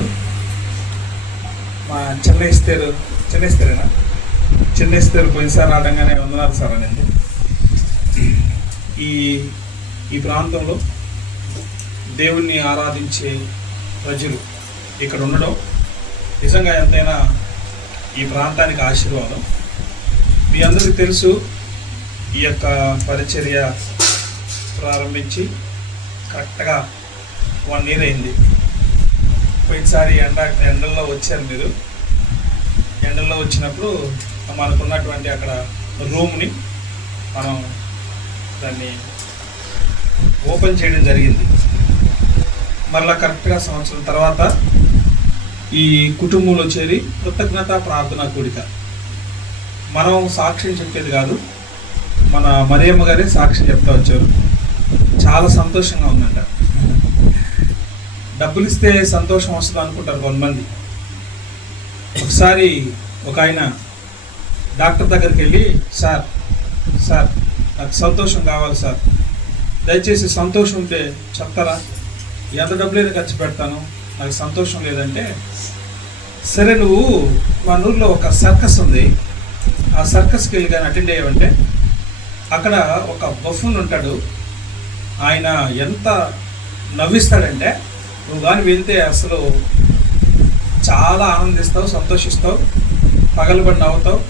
వందనాలు. మా చెన్నైస్తేరు పోయినసారి ఆడంగానే వందనాలు సార్ అనేది. ఈ ప్రాంతంలో దేవుణ్ణి ఆరాధించే ప్రజలు ఇక్కడ ఉండడం నిజంగా ఎంతైనా ఈ ప్రాంతానికి ఆశీర్వాదం. మీ అందరికీ తెలుసు, ఈ యొక్క పరిచర్య ప్రారంభించి కరెక్ట్గా 1 year అయింది. పోయినసారి ఎండల్లో వచ్చారు మీరు. ఎండల్లో వచ్చినప్పుడు మనకున్నటువంటి అక్కడ రూమ్ని మనం దాన్ని ఓపెన్ చేయడం జరిగింది. మరలా కరెక్ట్గా సంవత్సరం తర్వాత ఈ కుటుంబంలో చేరి కృతజ్ఞత ప్రార్థన కూడిక. మనం సాక్ష్యం చెప్పేది కాదు, మన మరియమ్మ గారే సాక్ష్యం చెప్తా వచ్చారు. చాలా సంతోషంగా ఉందంట. డబ్బులు ఇస్తే సంతోషం వస్తుంది అనుకుంటారు కొంతమంది. ఒకసారి ఒక ఆయన డాక్టర్ దగ్గరికి వెళ్ళి, సార్ నాకు సంతోషం కావాలి సార్, దయచేసి సంతోషం ఉంటే చెప్తారా, ఎంత డబ్బులైనా ఖర్చు పెడతాను, నాకు సంతోషం లేదంటే, సరే నువ్వు మా ఊర్లో ఒక సర్కస్ ఉంది, ఆ సర్కస్కి వెళ్ళి కానీ అటెండ్ అయ్యావంటే అక్కడ ఒక బఫూన్ ఉంటాడు, ఆయన ఎంత నవ్విస్తాడంటే నువ్వు కానీ వెళ్తే అసలు చాలా ఆనందిస్తావు, సంతోషిస్తావు, పగలబడి నవ్వుతావు,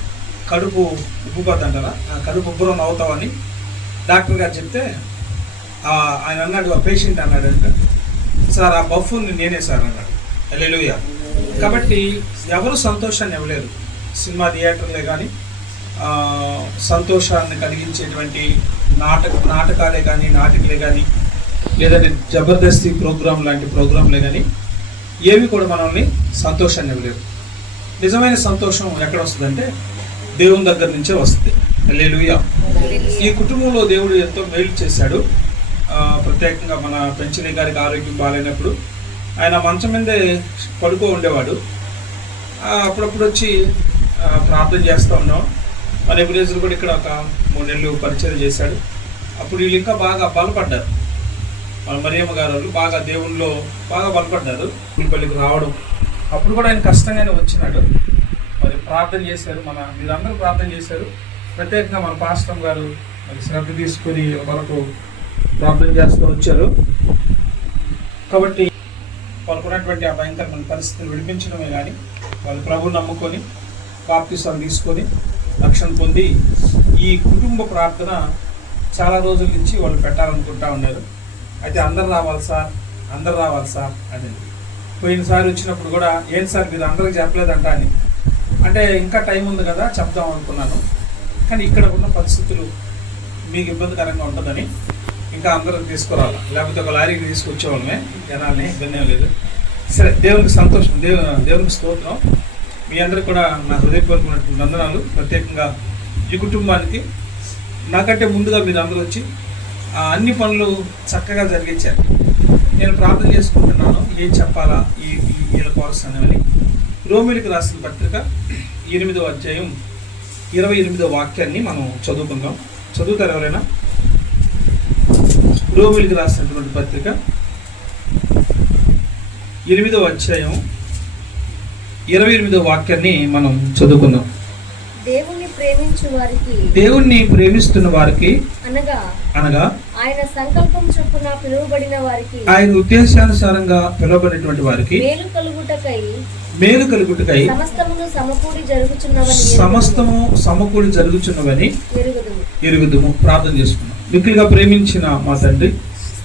కడుపు ఉబ్బుపోద్దంటారా, కడుపు ఉబ్బరం నవ్వుతావు అని డాక్టర్ గారు చెప్తే ఆయన అన్నాడు, ఆ పేషెంట్ అన్నాడంటే, సార్ ఆ బఫూన్ని నేనే సార్ అన్నాడు. హల్లెలూయా. కాబట్టి ఎవరు సంతోషాన్ని ఇవ్వలేరు. సినిమా థియేటర్లే కానీ, సంతోషాన్ని కలిగించేటువంటి నాటకాలే కానీ, నాటికలే కానీ, లేదంటే జబర్దస్తి ప్రోగ్రాం లాంటి ప్రోగ్రాంలే కానీ ఏవి కూడా మనల్ని సంతోషాన్ని ఇవ్వలేరు. నిజమైన సంతోషం ఎక్కడ వస్తుందంటే దేవుని దగ్గర నుంచే వస్తుంది. హల్లెలూయా. ఈ కుటుంబంలో దేవుడు ఎంతో మేలు చేశాడు. ప్రత్యేకంగా మన పెంచని గారికి ఆరోగ్యం బాగాలేనప్పుడు ఆయన మంచం మీదే పడుకో ఉండేవాడు. అప్పుడప్పుడు వచ్చి ప్రార్థన చేస్తూ ఉన్నాం. మన ఎబ్రేజులు కూడా ఇక్కడ ఒక 3 నెలలు పరిచయం చేశాడు. అప్పుడు వీళ్ళు ఇంకా బాగా బలపడ్డారు. మన మరియమ్మ గారు వాళ్ళు బాగా దేవుళ్ళలో బాగా బలపడ్డారు. పల్లికి రావడం అప్పుడు కూడా ఆయన కష్టంగానే వచ్చినాడు. మరి ప్రార్థన చేశారు, మీరందరూ ప్రార్థన చేశారు. ప్రత్యేకంగా మన పాస్టర్ గారు మరి శ్రద్ధ తీసుకొని వరకు ప్రార్థన చేస్తూ వచ్చారు. కాబట్టి వాళ్ళకున్నటువంటి ఆ భయంకరమైన పరిస్థితులు విడిపించడమే కానీ వాళ్ళు ప్రభువు నమ్ముకొని బాప్తిసం తీసుకొని రక్షణ పొంది ఈ కుటుంబ ప్రార్థన చాలా రోజుల నుంచి వాళ్ళు పెట్టాలనుకుంటా ఉన్నారు. అయితే అందరు రావాలి సార్ అని. పోయినసారి వచ్చినప్పుడు కూడా ఏం సార్ మీరు అందరికి చెప్పలేదంట అని అంటే, ఇంకా టైం ఉంది కదా చెప్దాం అనుకున్నాను, కానీ ఇక్కడ ఉన్న పరిస్థితులు మీకు ఇబ్బందికరంగా ఉంటుందని ఇంకా అందరం తీసుకురావాలి, లేకపోతే ఒక లారీకి తీసుకొచ్చేవాళ్ళమే జనాల్ని, ఇబ్బంది ఏం లేదు. సరే, దేవునికి సంతోషం, దేవునికి స్తోత్రం. మీ అందరికి కూడా నా హృదయపూర్వకమైనటువంటి వందనాలు. ప్రత్యేకంగా ఈ కుటుంబానికి నాకంటే ముందుగా మీరు అందరూ వచ్చి అన్ని పనులు చక్కగా జరిగించారు. నేను ప్రార్థన చేసుకుంటున్నాను, ఏం చెప్పాలా వీళ్ళ కోర్స్ అనేవని. రోమిలికి రాసిన పత్రిక 8వ అధ్యాయం 28వ వాక్యాన్ని మనం చదువుకుందాం. చదువుతారు ఎవరైనా? రోమిలికి రాసినటువంటి పత్రిక 8వ అధ్యాయం 28వ వాక్యాన్ని మనం చదువుకుందాం. దేవుణ్ణి ప్రేమిస్తున్న వారికి అనగా ఆయన సంకల్పం చొప్పున పిలువబడిన వారికి, ఆయన ఉద్దేశానుసారంగా పిలువబడినటువంటి వారికి మేలు కలుగుటకై సమస్తము సమకూడి జరుగుచున్నవని ఎరుగుదుము. ప్రార్థన చేసుకున్నాం. మిక్కిలిగా ప్రేమించిన మా తండ్రి,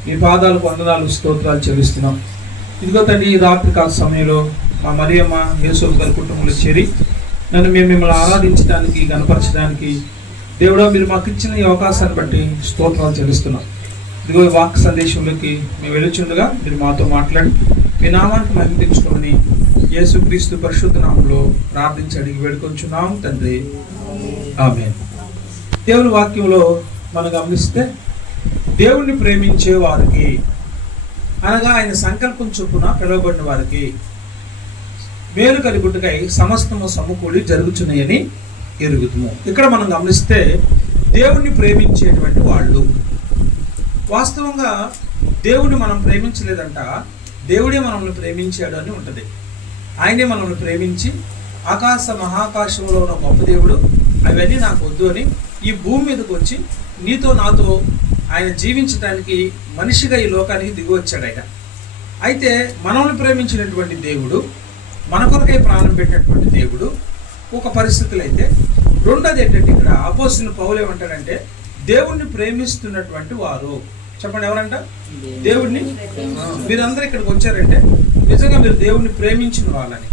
మీ పాదాలకు వందనాలు, స్తోత్రాలు చెల్లిస్తున్నాం. ఇదిగో తండ్రి, ఈ రాత్రికాల సమయంలో మా మరియమ్మ యేసు గారి కుటుంబంలో చేరి నన్ను మిమ్మల్ని ఆరాధించడానికి, గణపరచడానికి దేవుడా మీరు మాకు ఇచ్చిన ఈ అవకాశాన్ని బట్టి స్తోత్రాలు చెల్లిస్తున్నాం. ఇదిగో ఈ వాక్ సందేశంలోకి మేము వెళుచుండగా మీరు మాతో మాట్లాడి మీ నామానికి మహిమ తెచ్చుకోమని యేసుక్రీస్తు పరిశుద్ధ నామంలో ప్రార్థించి అడిగి వేడుకొంచున్నాం తండ్రి, ఆమేన్. దేవుని వాక్యంలో మనం గమనిస్తే, దేవుణ్ణి ప్రేమించే వారికి అనగా ఆయన సంకల్పం చొప్పున పిలువబడిన వారికి మేలు కలుగుటకై సమస్తము సమకూడి జరుగుచున్నాయని ఎరుగుతుము. ఇక్కడ మనం గమనిస్తే దేవుణ్ణి ప్రేమించేటువంటి వాళ్ళు, వాస్తవంగా దేవుణ్ణి మనం ప్రేమించలేదంట, దేవుడే మనల్ని ప్రేమించాడు అని ఉంటుంది. ఆయనే మనల్ని ప్రేమించి ఆకాశ మహాకాశంలో ఉన్న గొప్ప దేవుడు అవన్నీ నాకు వద్దు అని ఈ భూమి మీదకి వచ్చి నీతో నాతో ఆయన జీవించడానికి మనిషిగా ఈ లోకానికి దిగి వచ్చాడు ఆయన. అయితే మనల్ని ప్రేమించినటువంటి దేవుడు, మన కొరకై ప్రాణం పెట్టినటువంటి దేవుడు ఒక పరిస్థితులు అయితే, రెండోది ఏంటంటే ఇక్కడ అపోస్తలుడైన పౌలు ఏమంటాడంటే దేవుణ్ణి ప్రేమిస్తున్నటువంటి వారు. చెప్పండి ఎవరంట? దేవుడిని. మీరందరూ ఇక్కడికి వచ్చారంటే నిజంగా మీరు దేవుణ్ణి ప్రేమించిన వాళ్ళని.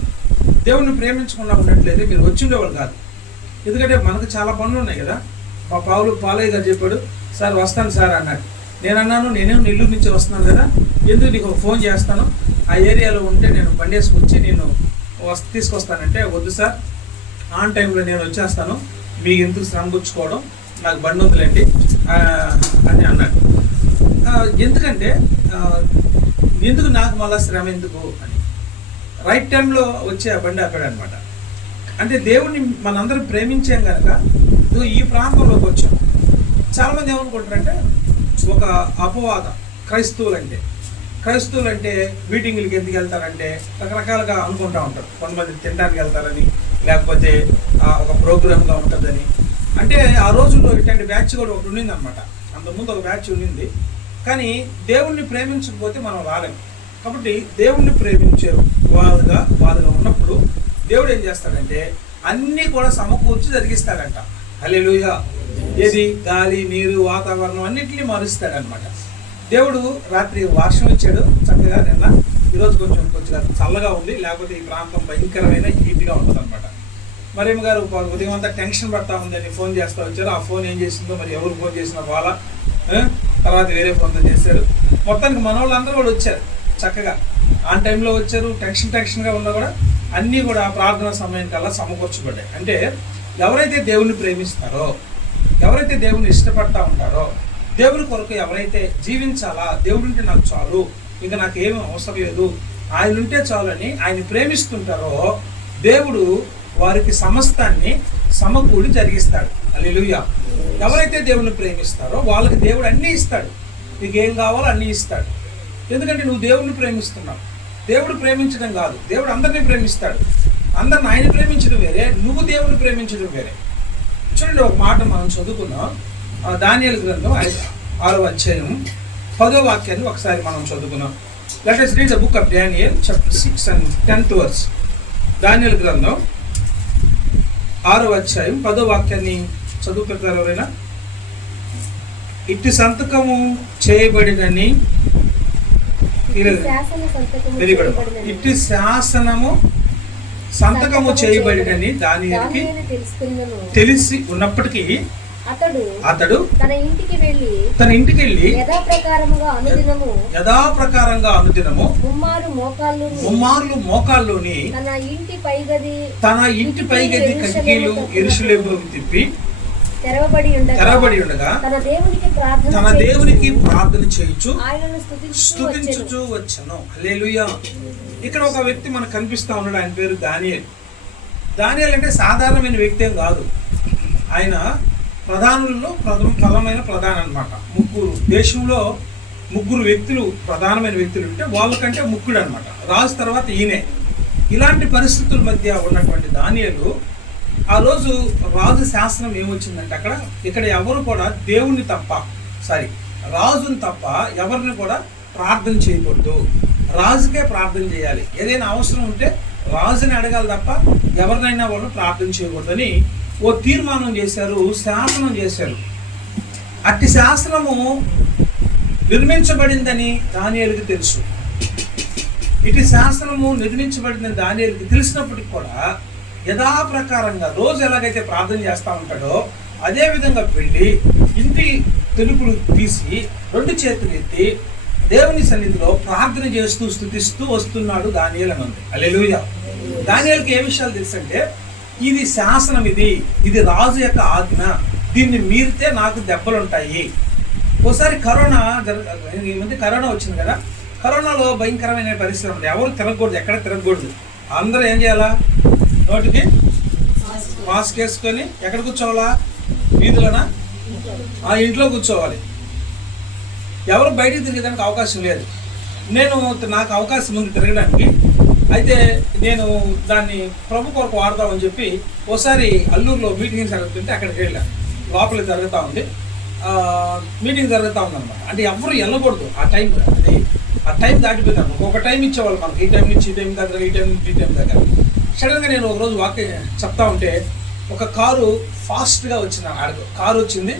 దేవుణ్ణి ప్రేమించకుండా ఉన్నట్లయితే మీరు వచ్చి ఉండేవాళ్ళు కాదు. ఎందుకంటే మనకు చాలా పనులు ఉన్నాయి కదా. మా పాలయ్య గారు చెప్పాడు, సార్ వస్తాను సార్ అన్నాడు. నేను అన్నాను, నేనేం నెల్లూరు నుంచి వస్తున్నాను కదా, ఎందుకు నీకు ఒక ఫోన్ చేస్తాను, ఆ ఏరియాలో ఉంటే నేను బండి వేసుకొచ్చి నేను తీసుకొస్తానంటే, వద్దు సార్ ఆన్ టైంలో నేను వచ్చేస్తాను, మీకు ఎందుకు శ్రమ గుచ్చుకోవడం, నాకు బండి ఉందిలేండి అని అన్నాడు. ఎందుకంటే ఎందుకు నాకు మళ్ళీ శ్రమ ఎందుకు అని రైట్ టైంలో వచ్చి ఆ బండి ఆపాడు అనమాట. అంటే దేవుణ్ణి మనందరం ప్రేమించాం కనుక ఈ ప్రాంతంలోకి వచ్చాం. చాలామంది ఏమనుకుంటారంటే ఒక అపవాద క్రైస్తవులు అంటే మీటింగులకి ఎందుకు వెళ్తారంటే రకరకాలుగా అనుకుంటూ ఉంటారు. కొంతమంది తినడానికి వెళ్తారని, లేకపోతే ఒక ప్రోగ్రామ్గా ఉంటుందని. అంటే ఆ రోజుల్లో ఇట్లాంటి బ్యాచ్ కూడా ఒకటి ఉండింది అనమాట. అంతకుముందు ఒక బ్యాచ్ ఉండింది. కానీ దేవుణ్ణి ప్రేమించకపోతే మనం రాలేము. కాబట్టి దేవుణ్ణి ప్రేమించే వాళ్ళుగా ఉన్నప్పుడు దేవుడు ఏం చేస్తాడంటే అన్నీ కూడా సమకూర్చి జరిగిస్తాడంట. హల్లెలూయా. ఏది? గాలి, నీరు, వాతావరణం అన్నింటినీ మారుస్తాడనమాట. దేవుడు రాత్రి వర్షం ఇచ్చాడు చక్కగా. నిన్న ఈరోజు కొంచెం చల్లగా ఉంది, లేకపోతే ఈ ప్రాంతం భయంకరమైన హీట్గా ఉంటుంది అనమాట. మరేం గారు ఉదయం అంతా టెన్షన్ పడతా ఉందని ఫోన్ చేస్తూ వచ్చారు. ఆ ఫోన్ ఏం చేసిందో మరి, ఎవరు ఫోన్ చేసినా వాళ్ళ తర్వాత వేరే ఫోన్తో చేశారు. మొత్తానికి మన వాళ్ళందరూ కూడా వచ్చారు చక్కగా ఆన్ టైంలో వచ్చారు. టెన్షన్గా ఉన్నా కూడా అన్నీ కూడా ప్రార్థన సమయం కల్లా సమకూర్చబడ్డాయి. అంటే ఎవరైతే దేవుణ్ణి ప్రేమిస్తారో, ఎవరైతే దేవుణ్ణి ఇష్టపడతా ఉంటారో, దేవుని కొరకు ఎవరైతే జీవించాలా, దేవుడుంటే నాకు చాలు, ఇంకా నాకేమీ అవసరం లేదు, ఆయన ఉంటే చాలు అని ఆయన ప్రేమిస్తుంటారో దేవుడు వారికి సమస్తాన్ని సమకూడి జరిగిస్తాడు. హల్లెలూయా. ఎవరైతే దేవుణ్ణి ప్రేమిస్తారో వాళ్ళకి దేవుడు అన్నీ ఇస్తాడు. నీకు ఏం కావాలో అన్నీ ఇస్తాడు. ఎందుకంటే నువ్వు దేవుణ్ణి ప్రేమిస్తున్నావు. దేవుడు ప్రేమించడం కాదు, దేవుడు అందరినీ ప్రేమిస్తాడు. అందరిని ఆయన ప్రేమించడం వేరే, నువ్వు దేవుని ప్రేమించడం వేరే. చూడండి, ఒక మాట మనం చదువుకున్నాం. దానియేలు గ్రంథం 6వ అధ్యాయం 10వ వాక్యాన్ని ఒకసారి మనం చదువుకున్నాం. Let us read the book of Daniel chapter 6 and 10th verse. దానియేలు గ్రంథం 6వ అధ్యాయం 10వ వాక్యాన్ని చదువుకుంటారు ఎవరైనా? ఇట్టి సంతకము చేయబడినని, ఇట్టి శాసనము సంతకము చేయబడినని దానియేలుకి తెలిసి ఉన్నప్పటికీ అతడు తన ఇంటికి వెళ్ళి యథాప్రకారంగా అనుదినము ముమ్మార్లు మోకాల్లోని తన ఇంటి పైగది కిటికీలు యెరూషలేములోకి తిప్పి తెరవబడి ఉండగా తన దేవునికి ప్రార్థన చేయుచు స్తుతించుచు వచ్చెను. హల్లెలూయా. ఇక్కడ ఒక వ్యక్తి మనకు కనిపిస్తా ఉన్నాడు. ఆయన పేరు దానియేలు. దానియేలు అంటే సాధారణమైన వ్యక్తి ఏం కాదు. ఆయన ప్రధానుల్లో ప్రధానమైన ప్రధాని అనమాట. దేశంలో ముగ్గురు వ్యక్తులు ప్రధానమైన వ్యక్తులు ఉంటే వాళ్ళకంటే ముగ్గురు అనమాట. రాజు తర్వాత ఈయనే. ఇలాంటి పరిస్థితుల మధ్య ఉన్నటువంటి దానియేలు ఆ రోజు రాజు శాసనం ఏమొచ్చిందంటే ఇక్కడ ఎవరు కూడా దేవుణ్ణి రాజుని తప్ప ఎవరిని కూడా ప్రార్థన చేయకూడదు. రాజుకే ప్రార్థన చేయాలి. ఏదైనా అవసరం ఉంటే రాజుని అడగాలి తప్ప ఎవరినైనా వాళ్ళు ప్రార్థన చేయకూడదని ఓ తీర్మానం చేశారు, శాసనం చేశారు. అట్టి శాసనము నిర్మించబడిందని దానియేలుకి తెలుసు. ఇటు శాసనము నిర్మించబడిందని దానియేలుకి తెలిసినప్పటికి కూడా యథాప్రకారంగా రోజు ఎలాగైతే ప్రార్థన చేస్తూ ఉంటాడో అదే విధంగా వెళ్ళి ఇంటి తలుపులు తీసి 2 చేతులు ఎత్తి దేవుని సన్నిధిలో ప్రార్థన చేస్తూ స్తుతిస్తూ వస్తున్నాడు దానియేలు అని ఉంది. హల్లెలూయా. దానియేలుకి ఏ విషయాలు తెలుసంటే ఇది శాసనం, ఇది రాజు యొక్క ఆజ్ఞ, దీన్ని మీరితే నాకు దెబ్బలు ఉంటాయి. ఒకసారి ఈ మధ్య కరోనా వచ్చింది కదా. కరోనాలో భయంకరమైన పరిస్థితి ఉంది. ఎవరు తిరగకూడదు, ఎక్కడ తిరగకూడదు. అందరూ ఏం చేయాలా? నోటికి మాస్క్ వేసుకొని ఎక్కడ కూర్చోవాలా? వీధులనా? ఇంట్లో కూర్చోవాలి. ఎవరు బయటికి తిరిగేదానికి అవకాశం లేదు. నేను నాకు అవకాశం ఉంది తిరగడానికి. అయితే నేను దాన్ని ప్రభు కొరకు వాడదామని చెప్పి ఒకసారి అల్లూరులో మీటింగ్ జరుగుతుంటే అక్కడికి వెళ్ళాను. లోపల జరుగుతూ ఉంది, మీటింగ్ జరుగుతూ ఉందన్నమాట. అంటే ఎవరు వెళ్ళకూడదు ఆ టైం, అది ఆ టైం దాటిపోయింది. ఒక టైం ఇచ్చేవాళ్ళు మనకి, ఈ టైం నుంచి ఈ టైం దగ్గర, ఈ టైం నుంచి ఈ టైం దగ్గర. సడన్గా నేను ఒకరోజు చెప్తా ఉంటే ఒక కారు ఫాస్ట్గా వచ్చింది. ఆడకు కారు వచ్చింది,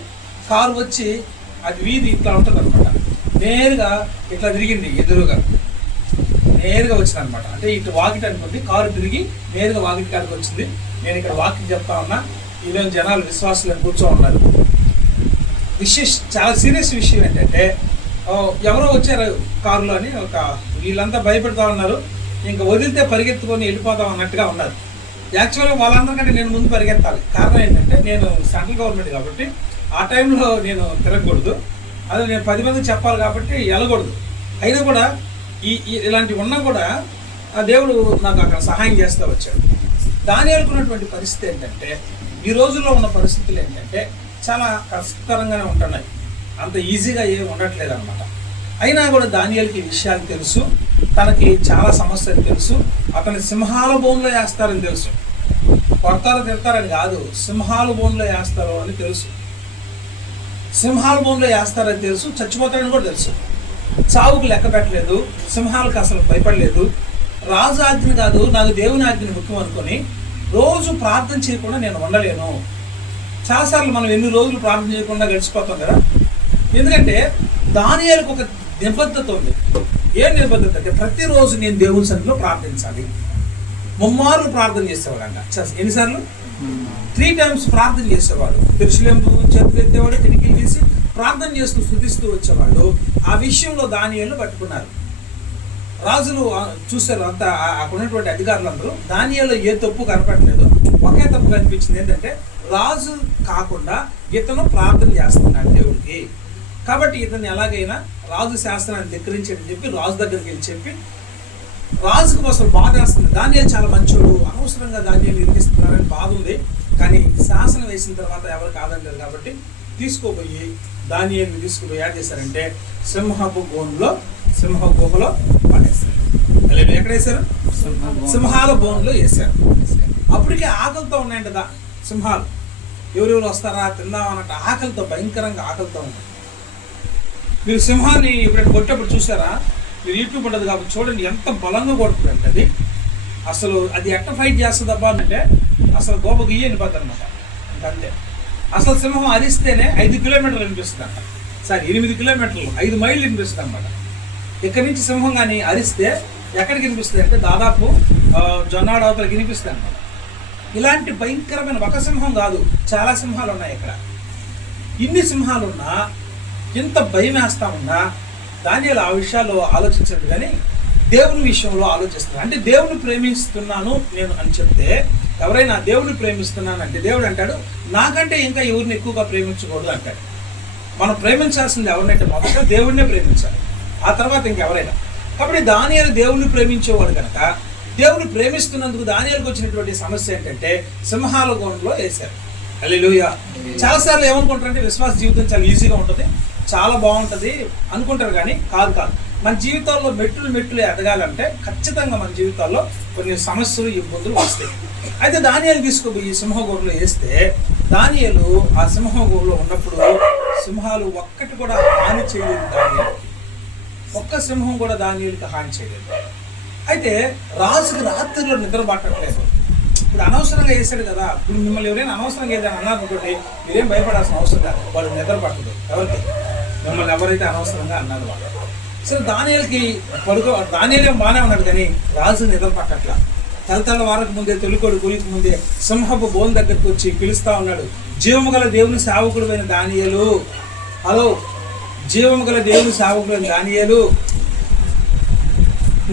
కారు వచ్చి అది వీధి ఇట్లా ఉంటుంది అనమాట, నేరుగా ఇట్లా తిరిగింది, ఎదురుగా నేరుగా వచ్చింది అనమాట. అంటే ఇటు వాకిట్ అనుకోండి, కారు తిరిగి నేరుగా వాకిట్ కాడికి వచ్చింది. నేను ఇక్కడ వాకిట్ చెప్తా ఉన్నా, ఈరోజు జనాలు విశ్వాసులను కూర్చో ఉన్నారు. చాలా సీరియస్ విషయం ఏంటంటే, ఎవరో వచ్చారు కారులో అని వీళ్ళంతా భయపెడతా ఉన్నారు, ఇంకా వదిలితే పరిగెత్తుకొని వెళ్ళిపోతాం అన్నట్టుగా ఉన్నారు. యాక్చువల్గా వాళ్ళందరికంటే నేను ముందు పరిగెత్తాలి. కారణం ఏంటంటే నేను సెంట్రల్ గవర్నమెంట్ కాబట్టి ఆ టైంలో నేను తిరగకూడదు, అదే నేను 10 మందికి చెప్పాలి కాబట్టి వెళ్ళకూడదు. అయినా కూడా ఇలాంటివి ఉన్నా కూడా ఆ దేవుడు నాకు అక్కడ సహాయం చేస్తూ వచ్చాడు. దానియాలుకున్నటువంటి పరిస్థితి ఏంటంటే, ఈ రోజుల్లో ఉన్న పరిస్థితులు ఏంటంటే చాలా కష్టతరంగానే ఉంటున్నాయి, అంత ఈజీగా ఏమి ఉండట్లేదు అనమాట. అయినా కూడా దానియాలకి విషయాలు తెలుసు, తనకి చాలా సమస్యలు తెలుసు. అతని సింహాల బోన్లో వేస్తారని తెలుసు, కొడతారో తిడతారని కాదు, సింహాల బోన్లో వేస్తారు అని తెలుసు. సింహాల బోన్లో వేస్తారని తెలుసు, చచ్చిపోతారని కూడా తెలుసు. చావుకు లెక్క పెట్టలేదు, సింహాలకు అసలు భయపడలేదు. రాజు ఆజ్ఞ కాదు, నాకు దేవుని ఆజ్ఞని ముఖ్యం అనుకొని రోజు ప్రార్థన చేయకుండా నేను ఉండలేను. చాలాసార్లు మనం ఎన్ని రోజులు ప్రార్థన చేయకుండా గడిచిపోతాం కదా. ఎందుకంటే దానియాలకు ఒక నిబద్ధత ఉంది. ఏం నిబద్ధత అంటే, ప్రతిరోజు నేను దేవుని సన్నిధిలో ప్రార్థించాలి. ముమ్మారు ప్రార్థన చేసేవాడు అంట. ఎన్నిసార్లు? 3 times ప్రార్థన చేసేవాడు. తిరుషులేము చేతులు ఎత్తేవాడు, కిటికీలు తీసి ప్రార్థన చేస్తూ స్తుతిస్తూ వచ్చేవాడు. ఆ విషయంలో దానియేలును పట్టుకున్నారు. రాజులు చూశారు, అంతా అక్కడ ఉన్నటువంటి అధికారులందరూ దానియేలులో ఏ తప్పు కనపడలేదు. ఒకే తప్పు కనిపించింది, ఏంటంటే రాజు కాకుండా ఇతను ప్రార్థన చేస్తున్నాడు దేవుడికి. కాబట్టి ఇతన్ని ఎలాగైనా రాజు శాస్త్రాన్ని ధిక్కరించని చెప్పి రాజు దగ్గరికి వెళ్ళి చెప్పి, రాజుకు అసలు బాధ వేస్తుంది. దానియేలు చాలా మంచోడు, అనవసరంగా దానియేలు ఇరికిస్తున్నారని బాధ ఉంది. కానీ శాసనం వేసిన తర్వాత ఎవరు కాదంటారు కాబట్టి తీసుకోపోయి దానియేలుని తీసుకుపోయి ఏం చేశారంటే సింహపు గుహలో పడేస్తారు. అలాగే ఎక్కడ వేశారు? సింహాల బోన్లో వేశారు. అప్పటికే ఆకలితో ఉన్నాయంట సింహాలు. ఎవరెవరు వస్తారా తిందాం అన్నట్టు ఆకలితో, భయంకరంగా ఆకలితో ఉన్నాయి. మీరు సింహాన్ని ఇప్పుడు కొట్టేప్పుడు చూసారా? మీరు యూట్యూబ్ ఉండదు కాబట్టి చూడండి, ఎంత బలంగా కొడుతుందంటే అది. అసలు అది ఎట్ట ఫైట్ చేస్తుందబ్బా అంటే అసలు గోప గీయ అనిపోద్ది అనమాట. ఇంకంతే. అసలు సింహం అరిస్తేనే 5 కిలోమీటర్లు వినిపిస్తుంది అంట. 8 కిలోమీటర్లు, 5 మైళ్ళు వినిపిస్తుంది అనమాట. ఇక్కడి నుంచి సింహం కానీ అరిస్తే ఎక్కడికి వినిపిస్తుంది అంటే దాదాపు జొన్నాడు అవతలకి వినిపిస్తుంది అనమాట. ఇలాంటి భయంకరమైన ఒక సింహం కాదు, చాలా సింహాలు ఉన్నాయి ఇక్కడ. ఇన్ని సింహాలున్నా, ఎంత భయం వేస్తా ఉన్నా దానియేలు ఆ విషయాల్లో ఆలోచించదు, కానీ దేవుని విషయంలో ఆలోచిస్తున్నాను. అంటే దేవుని ప్రేమిస్తున్నాను నేను అని చెప్తే, ఎవరైనా దేవుని ప్రేమిస్తున్నాను అంటే దేవుడు అంటాడు నాకంటే ఇంకా ఎవరిని ఎక్కువగా ప్రేమించకూడదు అంటాడు. మనం ప్రేమించాల్సింది ఎవరినంటే మొదట దేవుడినే ప్రేమించాలి, ఆ తర్వాత ఇంకెవరైనా. కాబట్టి దానియేలు దేవుణ్ణి ప్రేమించేవాడు కనుక దేవుని ప్రేమిస్తున్నందుకు దానియేలుకు వచ్చినటువంటి సమస్య ఏంటంటే సింహాల గుహలో వేశారు. హల్లెలూయా. చాలాసార్లు ఏమనుకుంటారంటే విశ్వాస జీవితం చాలా ఈజీగా ఉంటుంది, చాలా బాగుంటుంది అనుకుంటారు, కానీ కాదు. మన జీవితాల్లో మెట్టులు ఎదగాలంటే ఖచ్చితంగా మన జీవితాల్లో కొన్ని సమస్యలు, ఇబ్బందులు వస్తాయి. అయితే దానియేలు తీసుకుపోయి సింహగూహలో వేస్తే దానియేలు ఆ సింహగూహలో ఉన్నప్పుడు సింహాలు ఒక్కటి కూడా హాని చేయలేదు దానియేలుకి. ఒక్క సింహం కూడా దానియేలుకి హాని చేయలేదు. అయితే రాజుకి రాత్రిలో నిద్ర పట్టట్లేదు. ఇప్పుడు అనవసరంగా వేసాడు కదా. ఇప్పుడు మిమ్మల్ని ఎవరైనా అనవసరంగా ఏదైనా అన్నారు అనుకోండి, మీరేం భయపడాల్సిన అవసరం కాదు, వాళ్ళు నిద్ర పట్టదు. ఎవరికి? మిమ్మల్ని ఎవరైతే అనవసరంగా అన్నారు వాళ్ళు. సరే దానియేలుకి దానియేలేం బాగానే ఉన్నాడు, కానీ రాజు నిద్ర పట్టట్లా. తలతల వారకు ముందే, తొలికొడు గురికి ముందే సింహపు బోన్ దగ్గరికి వచ్చి పిలుస్తా ఉన్నాడు, జీవము గల దేవుని సేవకుడైన దానియేలు, హలో, జీవము గల దేవుని సేవకుడైన దానియేలు,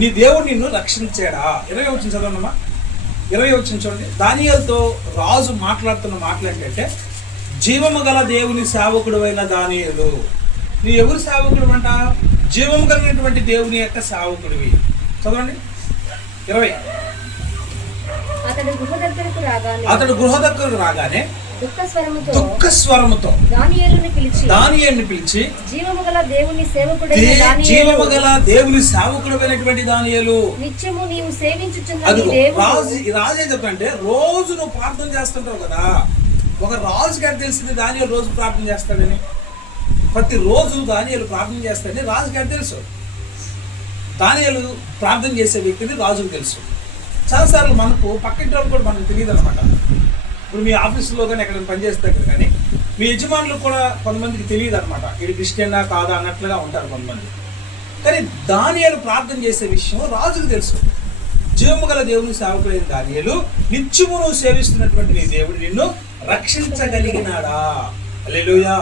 నీ దేవుడు నిన్ను రక్షించాడా? 20 వచ్చిన చదవమ్మా, 20 వచ్చిన చూడండి. దానియేలుతో రాజు మాట్లాడుతున్న మాటలు ఏంటంటే, జీవము గల దేవుని సేవకుడైన దానియేలు, నీ ఎవరు సేవకుడు అంట? జీవము కలిగినటువంటి దేవుని యొక్క సేవకుడివి. చదవండి 20. అతడు గృహ దగ్గరకు రాగానే దుఃఖ స్వరముతో దానియేలుని పిలిచి జీవము గల దేవుని సేవకుడైన దానియేలు, జీవము గల దేవుని సేవకుడైనటువంటి దానియేలు, నిత్యము నీవు సేవించుచున్న అది నీ దేవుడు. రాజు ఏం చెప్తాంటే, రోజు నువ్వు ప్రార్థన చేస్తుంటావు కదా. ఒక రాజుకి అది తెలిసింది దానియేలు రోజు ప్రార్థన చేస్తాడని. ప్రతి రోజు దానియేలు ప్రార్థన చేస్తాడని రాజుకి అది తెలుసు. దానియేలు ప్రార్థన చేసే వ్యక్తిని రాజుకు తెలుసు. చాలాసార్లు మనకు పక్కింటి వాళ్ళు కూడా మనకు తెలియదు అనమాట. ఇప్పుడు మీ ఆఫీసులో కానీ ఎక్కడైనా పనిచేస్తారు కానీ మీ యజమానులు కూడా కొంతమందికి తెలియదు అనమాట, ఇది క్రిస్టియనా కాదా అన్నట్లుగా ఉంటారు కొంతమంది. కానీ దానియేలు ప్రార్థన చేసే విషయం రాజుకు తెలుసు. జీవము గల దేవుని సేవకుడైన దానియేలు, నిత్యము నువ్వు సేవిస్తున్నటువంటి నీ దేవుడు నిన్ను రక్షించగలిగినాడా. హల్లెలూయా.